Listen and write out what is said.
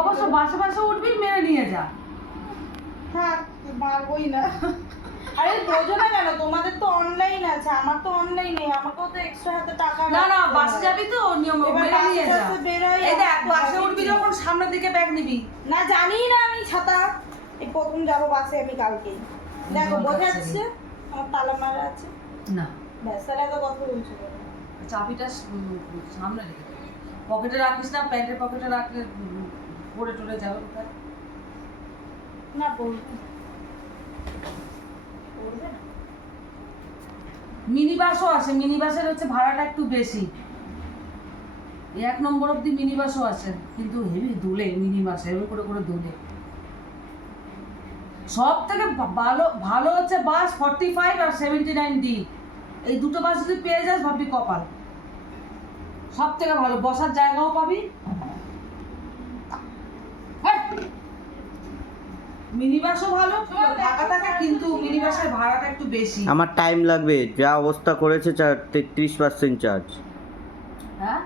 অবশ্য বাসে বাসে উঠবি, মেরে নিয়ে যা। থাক, পারবোই না। আরে বোঝো না কেন, তোমাদের তো অনলাইন আছে, আমার তো অনলাইন নেই, আমাকেও তো এক্সট্রা হাতে টাকা না না, বাসে যাবি তো নিয়ম মেরে নিয়ে যা। এই দেখ, বাসে উঠবি যখন সামনের দিকে ব্যাগ নিবি। না জানি না আমি ছাতা, এই প্রথম যাবো বাসে আমি কালকে। দেখো বোঝা যাচ্ছে আমার তালা মারা আছে না, ব্যাস, তাহলে এত কথা বলছো কেন? চাবিটা সামনে রেখে দে, পকেটে রাখিস না, প্যান্টের পকেটে রাখলে পড়ে টরে যাবে কোথায়। না বলবে বলবে না। মিনি বাসও আছে, মিনি বাসের হচ্ছে ভাড়াটা একটু বেশি। 1 নম্বর অব্দি মিনি বাসও আছে, কিন্তু হেভি দুলে মিনি বাস, হেভি করে করে দুলে। সব থেকে ভালো ভালো হচ্ছে বাস 45 আর 79D, এই দুটো বাস যদি পেয়ে যাস ভাববি কপাল। সব থেকে ভালো, বসার জায়গাও পাবি। মিনি বাসও ভালো, ঢাকা থাকে, কিন্তু মিনি বাসের ভাড়াটা একটু বেশি। আমার টাইম লাগবে, যা অবস্থা করেছে 33% চার্জ। হ্যাঁ